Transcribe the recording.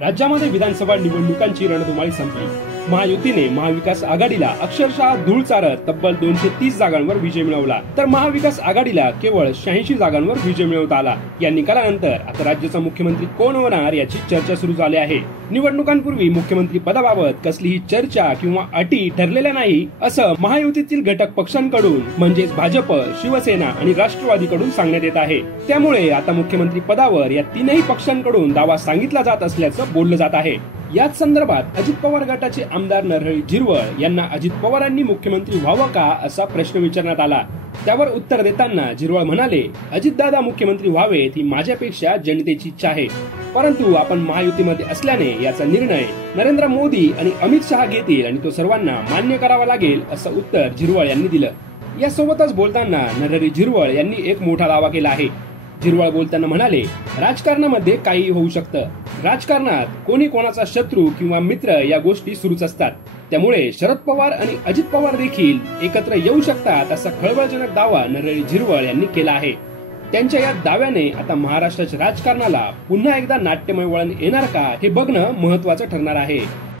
राज्यामध्ये विधानसभा निवडणुकांची रणधुमाळी संपली। महायुतीने महाविकास आघाडीला अक्षरशः धूळ चारत तब्बल 230 जागांवर विजय मिळवला, तर महाविकास आघाडीला केवळ 86 जागांवर विजय मिळवता आला। या निकालानंतर आता राज्याचा मुख्यमंत्री कोण होणार याची चर्चा सुरू झाली आहे। निवडणुकांपूर्वी मुख्यमंत्री पदाबाबत कसलीही चर्चा किंवा अटी ठरलेल्या नाही, असं महायुतीतील घटक पक्षांकडून म्हणजेच भाजप, शिवसेना आणि राष्ट्रवादीकडून सांगण्यात येत आहे। त्यामुळे आता मुख्यमंत्री पदावर या तीनही पक्षांकडून दावा सांगितला जात असल्याचं बोललं जात आहे। याच संदर्भात अजित पवार गटाचे आमदार नरहरी झिरवळ यांना अजित पवारांनी मुख्यमंत्री व्हावं का असा प्रश्न विचारण्यात आला। त्यावर उत्तर देताना झिरवळ म्हणाले, अजितदादा मुख्यमंत्री व्हावेत ही माझ्यापेक्षा जनतेची इच्छा आहे, परंतु आपण महायुतीमध्ये असल्याने याचा निर्णय नरेंद्र मोदी आणि अमित शहा घेतील आणि तो सर्वांना मान्य करावा लागेल, असं उत्तर झिरवळ यांनी दिलं। यासोबतच बोलताना नरहरी झिरवळ यांनी एक मोठा दावा केला आहे। झिरवळ बोलताना म्हणाले, राजकारणामध्ये काही होऊ शकतं। राजकारणात कोणी कोणाचा शत्रू किंवा मित्र या गोष्टी सुरूच असतात, त्यामुळे शरद पवार आणि अजित पवार देखील एकत्र येऊ शकतात, असा खळबळजनक दावा नरहरी झिरवळ यांनी केला आहे। त्यांच्या या दाव्याने आता महाराष्ट्राच्या राजकारणाला पुन्हा एकदा नाट्यमय वळण येणार का हे बघणं महत्त्वाचं ठरणार आहे।